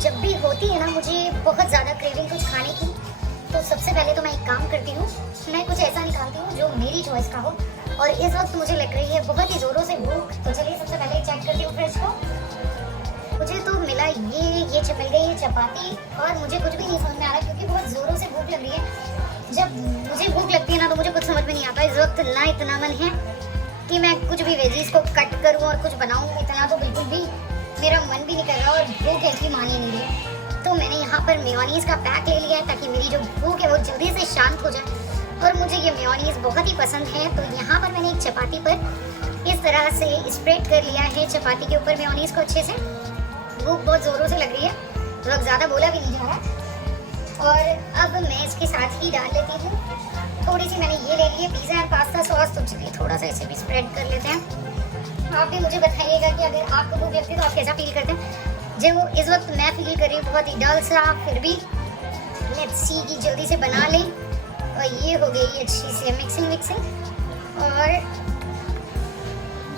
जब भी होती है ना मुझे बहुत ज़्यादा क्रेविंग कुछ खाने की, तो सबसे पहले तो मैं एक काम करती हूँ, मैं कुछ ऐसा निकालती हूँ जो मेरी चॉइस का हो। और इस वक्त मुझे लग रही है बहुत ही ज़ोरों से भूख, तो चलिए सबसे पहले चेक करती हूँ फ्रिज को। मुझे तो मिला ये मिल गई ये चपाती, और मुझे कुछ भी नहीं समझ में आ रहा क्योंकि बहुत ज़ोरों से भूख लग रही है। जब मुझे भूख लगती है ना तो मुझे कुछ समझ में नहीं आता। इस वक्त ना इतना मन है कि मैं कुछ भी वेजीज को कट करूँ और कुछ बनाऊँ, इतना तो बिल्कुल भी मेरा मन भी नहीं कर रहा, और भूख ऐसी मान ही नहीं रही। तो मैंने यहाँ पर मेयोनीज़ का पैक ले लिया है ताकि मेरी जो भूख है वो जल्दी से शांत हो जाए, और मुझे ये मेयोनीज़ बहुत ही पसंद है। तो यहाँ पर मैंने एक चपाती पर इस तरह से स्प्रेड कर लिया है चपाती के ऊपर मेयोनीज़ को अच्छे से। भूख बहुत ज़ोरों से लग रही है, तो ज़्यादा बोला भी नहीं जा रहा। और अब मैं इसके साथ ही डाल लेती हूँ थोड़ी सी, मैंने ये ले ली है पिज़्ज़ा और पास्ता सॉस, तो चलिए थोड़ा सा इसे भी स्प्रेड कर लेते हैं। आप भी मुझे बताइएगा कि अगर आपको भूख लगती है तो आप कैसा फील करते हैं। जो इस वक्त मैं फील कर रही हूँ बहुत ही डल सा, फिर भी लेट्स सी कि जल्दी से बना लें। और ये हो गई अच्छी सी मिक्सिंग, और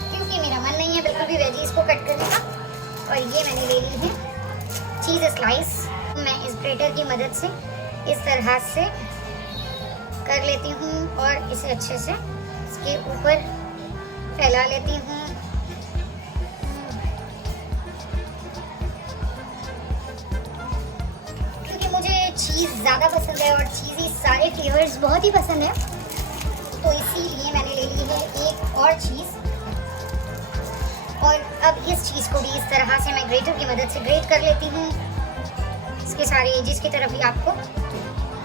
क्योंकि मेरा मन नहीं है बिल्कुल भी वेजीज को कट करने का, और ये मैंने ले ली है चीज़ स्लाइस। मैं इस ग्रेटर की मदद से इस तरह से कर लेती हूँ और इसे अच्छे से इसके ऊपर फैला लेती हूँ। क्योंकि मुझे चीज़ ज़्यादा पसंद है और चीज़ी सारे फ्लेवर्स बहुत ही पसंद है, तो इसीलिए मैंने ले ली है एक और चीज़। और अब इस चीज़ को भी इस तरह से मैं ग्रेटर की मदद से ग्रेट कर लेती हूँ। इसके सारे एजेस की तरफ भी आपको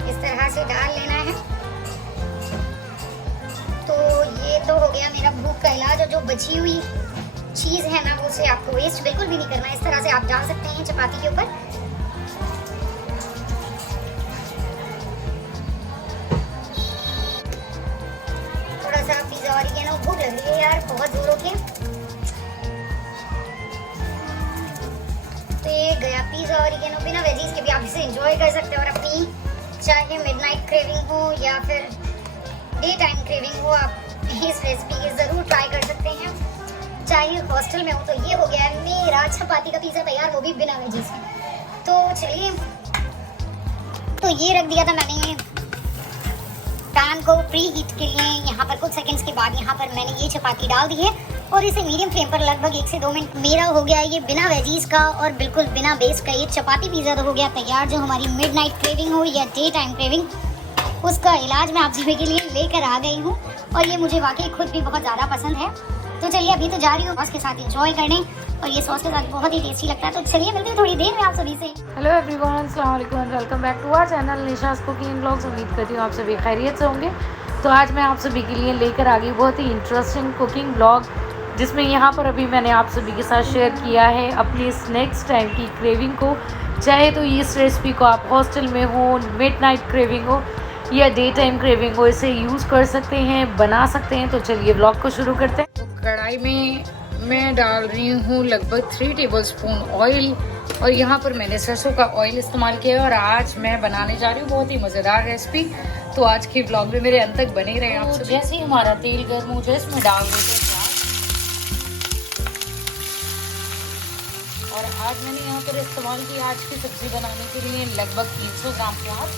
इस तरह से डाल लेना है। तो ये तो हो गया मेरा भूख का इलाज, और जो बची हुई चीज़ है ना उसे आपको वेस्ट बिल्कुल भी नहीं करना। इस तरह से आप डाल सकते हैं चपाती के ऊपर। थोड़ा सा पिज़्ज़ा ऑरिगेनो, भूख लग रही है यार बहुत जोरों के। तो ये गया पिज़्ज़ा ऑरिगेनो, बिना वेजीज के भी आप इसे एंजॉय कर सकते हैं। और अपनी चाहे मिडनाइट क्रेविंग हो या फिर डे टाइम क्रेविंग हो, आप इस रेसिपी ज़रूर ट्राई कर सकते हैं। चाहे हॉस्टल में हो तो ये हो गया है मेरा चपाती का पिज़्ज़ा तैयार, वो भी बिना वेजीज के। तो चलिए, तो ये रख दिया था मैंने पैन को प्री हीट के लिए। यहाँ पर कुछ सेकंड्स के बाद यहाँ पर मैंने ये चपाती डाल दी है और इसे मीडियम फ्लेम पर लगभग 1 से 2 मिनट मेरा हो गया ये बिना वेजीज का और बिल्कुल बिना बेस का ये चपाती पिज़्ज़ा तो हो गया तैयार। जो हमारी मिडनाइट क्रेविंग हो या डे टाइम क्रेविंग, उसका इलाज मैं आप सभी के लिए लेकर आ गई हूँ, और ये मुझे वाकई खुद भी बहुत ज़्यादा पसंद है। तो चलिए अभी तो जा रही हूँ सॉस के साथ इंजॉय करने, और ये सॉस के साथ बहुत ही टेस्टी लगता है। तो चलिए मिलते हैं थोड़ी देर में आप सभी से। हेलो एवरीवन, अस्सलाम वालेकुम and welcome back to our channel Nisha's cooking blogs. उम्मीद करती हूँ आप सभी खैरियत से होंगे। तो आज मैं आप सभी के लिए लेकर आ गई बहुत ही इंटरेस्टिंग कुकिंग ब्लॉग, जिसमें यहाँ पर अभी मैंने आप सभी के साथ शेयर किया है अपनी स्नैक्स टाइम की क्रेविंग को। चाहे तो इस रेसिपी को आप हॉस्टल में हो, मिडनाइट क्रेविंग हो या डे टाइम क्रेविंग हो, इसे यूज़ कर सकते हैं, बना सकते हैं। तो चलिए ब्लॉग को शुरू करते हैं। तो कढ़ाई में मैं डाल रही हूँ लगभग 3 टेबलस्पून ऑयल, और यहाँ पर मैंने सरसों का ऑयल इस्तेमाल किया है। और आज मैं बनाने जा रही हूँ बहुत ही मज़ेदार रेसिपी, तो आज के ब्लॉग में मेरे अंत तक बने रहे आप सब। जैसे ही हमारा तेल गर्म हो जाए इसमें डाल देते हैं प्याज। और आज मैंने यहाँ पर इस्तेमाल किया आज की सब्ज़ी बनाने के लिए लगभग 300 ग्राम प्याज।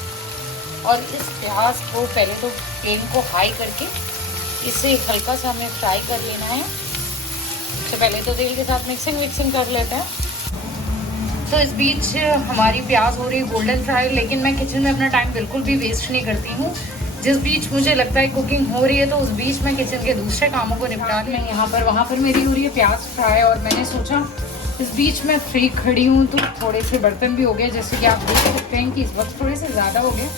और इस प्याज को पहले तो फ्लेम को हाई करके इसे हल्का सा हमें फ्राई कर लेना है। सबसे पहले तो तेल के साथ मिक्सिंग कर लेते हैं। तो इस बीच हमारी प्याज हो रही है गोल्डन फ्राई, लेकिन मैं किचन में अपना टाइम बिल्कुल भी वेस्ट नहीं करती हूँ। जिस बीच मुझे लगता है कुकिंग हो रही है तो उस बीच मैं किचन के दूसरे कामों को निपटा लें। यहाँ पर वहाँ पर मेरी हो रही है प्याज फ्राई, और मैंने सोचा इस बीच मैं फ्री खड़ी हूँ तो थोड़े से बर्तन भी हो गए, जैसे कि आप देख सकते हैं कि इस वक्त थोड़े से ज़्यादा हो गए,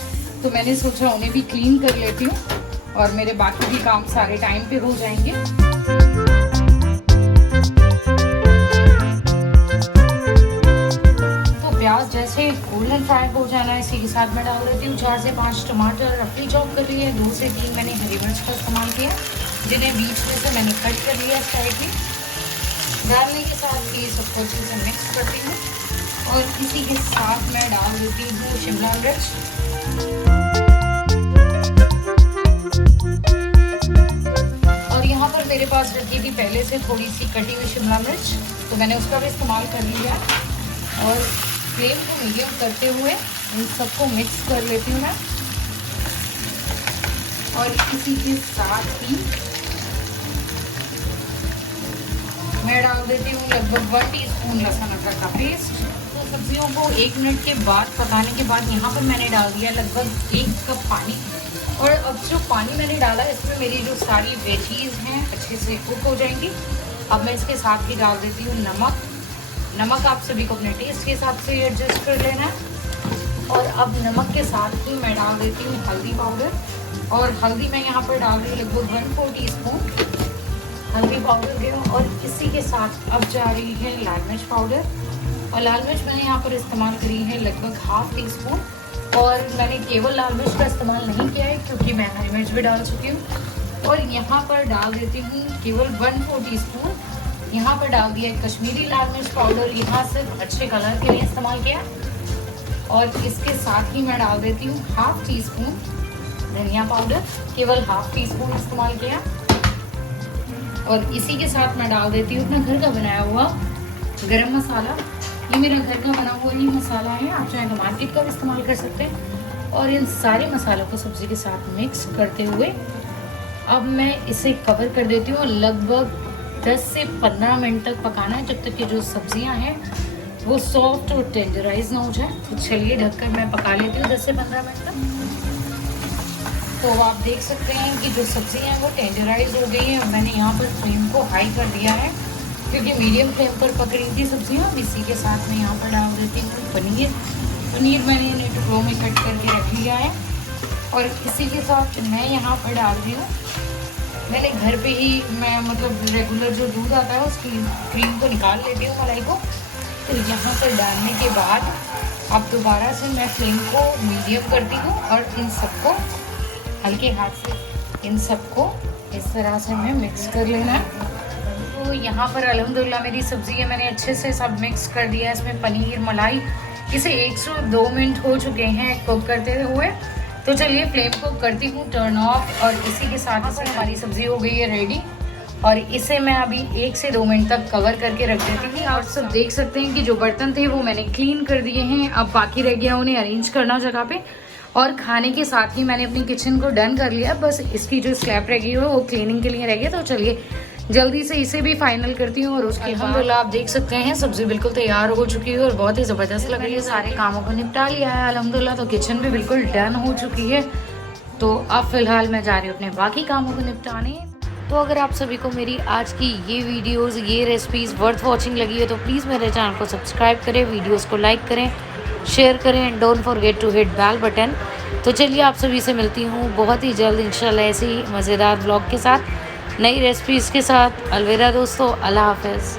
तो मैंने सोचा उन्हें भी क्लीन कर लेती हूँ और मेरे बाकी भी काम सारे टाइम पे हो जाएंगे। तो प्याज जैसे गोल्डन फ्राई हो जाना है, इसी के साथ मैं डाल देती हूँ 4 से 5 टमाटर रफली चॉप कर लिए। 2 से 3 मैंने हरी मिर्च का इस्तेमाल किया, जिन्हें बीच में से मैंने कट कर लिया स्लाइटली। डालने के साथ ये सबको अच्छे से मिक्स करती हूँ, और इसी के साथ मैं डाल देती हूँ शिमला मिर्च। और यहाँ पर मेरे पास रखी थी पहले से थोड़ी सी कटी हुई शिमला मिर्च, तो मैंने उसका भी इस्तेमाल कर लिया। और फ्लेम को मीडियम करते हुए इन सबको मिक्स कर लेती हूँ मैं। और इसी के साथ ही मैं डाल देती हूँ लगभग 1 टीस्पून लहसुन अदरक का पेस्ट। तो सब्जियों को 1 मिनट के बाद पकाने के बाद यहाँ पर मैंने डाल दिया लगभग 1 कप पानी। और अब जो पानी मैंने डाला इसमें मेरी जो सारी वेजीज हैं अच्छे से कुक हो जाएंगी। अब मैं इसके साथ ही डाल देती हूँ नमक। नमक आप सभी को अपने टेस्ट के हिसाब से एडजस्ट कर लेना है। और अब नमक के साथ ही मैं डाल देती हूँ हल्दी पाउडर। और हल्दी मैं यहाँ पर डाल रही हूँ लगभग 1/4 टीस्पून हल्दी पाउडर के। और इसी के साथ अब जा रही है लाल मिर्च पाउडर। और लाल मिर्च मैंने यहाँ पर इस्तेमाल करी है लगभग 1/2 टीस्पून। और मैंने केवल लाल मिर्च का इस्तेमाल नहीं किया है क्योंकि मैं हरी मिर्च भी डाल चुकी हूँ। और यहाँ पर डाल देती हूँ केवल 1/4 टीस्पून। यहाँ पर डाल दिया है कश्मीरी लाल मिर्च पाउडर, यहाँ सिर्फ अच्छे कलर के लिए इस्तेमाल किया। और इसके साथ ही मैं डाल देती हूँ 1/2 टीस्पून धनिया पाउडर, केवल 1/2 टीस्पून इस्तेमाल किया। और इसी के साथ मैं डाल देती हूँ अपना घर का बनाया हुआ गरम मसाला। ये मेरा घर का बना हुआ ही मसाला है, आप चाहे तो मार्केट का भी इस्तेमाल कर सकते हैं। और इन सारे मसालों को सब्ज़ी के साथ मिक्स करते हुए अब मैं इसे कवर कर देती हूँ। और लगभग 10 से 15 मिनट तक पकाना है, जब तक कि जो सब्जियाँ हैं वो सॉफ्ट और टेंडराइज ना हो जाए। तो चलिए ढककर मैं पका लेती हूँ 10 से 15 मिनट तक। तो आप देख सकते हैं कि जो सब्जियां हैं वो टेंडराइज हो गई हैं। और मैंने यहाँ पर फ्लेम को हाई कर दिया है क्योंकि मीडियम फ्लेम पर पक रही थी सब्जियां। अब इसी के साथ मैं यहाँ पर डाल देती हूँ पनीर। पनीर मैंने इन्हें टुकड़ों में कट करके रख लिया है। और इसी के साथ मैं यहाँ पर डाल रही हूँ, मैंने घर पे ही मैं मतलब रेगुलर जो दूध आता है उसकी क्रीम को निकाल लेती हूँ, मलाई को। तो यहाँ पर डालने के बाद अब दोबारा से मैं फ्लेम को मीडियम करती हूँ और इन सबको हल्के हाथ से इन सबको इस तरह से मैं मिक्स कर लेना है। तो यहाँ पर अल्हम्दुलिल्लाह मेरी सब्ज़ी है, मैंने अच्छे से सब मिक्स कर दिया है। इसमें पनीर मलाई इसे 102 मिनट हो चुके हैं कुक करते हुए। तो चलिए फ्लेम को करती हूँ टर्न ऑफ। और इसी के साथ से हमारी सब्ज़ी हो गई है रेडी। और इसे मैं अभी 1 से 2 मिनट तक कवर करके रख देती हूँ। आप सब देख सकते हैं कि जो बर्तन थे वो मैंने क्लीन कर दिए हैं। अब बाकी रह गया उन्हें अरेंज करना जगह पे। और खाने के साथ ही मैंने अपनी किचन को डन कर लिया, बस इसकी जो स्लैब रह गई है वो क्लीनिंग के लिए रह गया। तो चलिए जल्दी से इसे भी फाइनल करती हूँ। और उसके अल्हम्दुलिल्लाह आप देख सकते हैं सब्ज़ी बिल्कुल तैयार हो चुकी है और बहुत ही ज़बरदस्त लग रही है। सारे कामों को निपटा लिया है अल्हम्दुलिल्लाह। तो किचन भी बिल्कुल डन हो चुकी है। तो अब फ़िलहाल मैं जा रही हूँ अपने बाकी कामों को निपटाने। तो अगर आप सभी को मेरी आज की ये वीडियोज़, ये रेसिपीज़ वर्थ वॉचिंग लगी है तो प्लीज़ मेरे चैनल को सब्सक्राइब करें, वीडियोज़ को लाइक करें, शेयर करें and don't forget to hit bell button. तो चलिए आप सभी से मिलती हूँ बहुत ही जल्द इंशाल्लाह ऐसे ही मज़ेदार ब्लॉग के साथ, नई रेसिपीज़ के साथ। अलविदा दोस्तों, अल्लाह हाफ़िज़।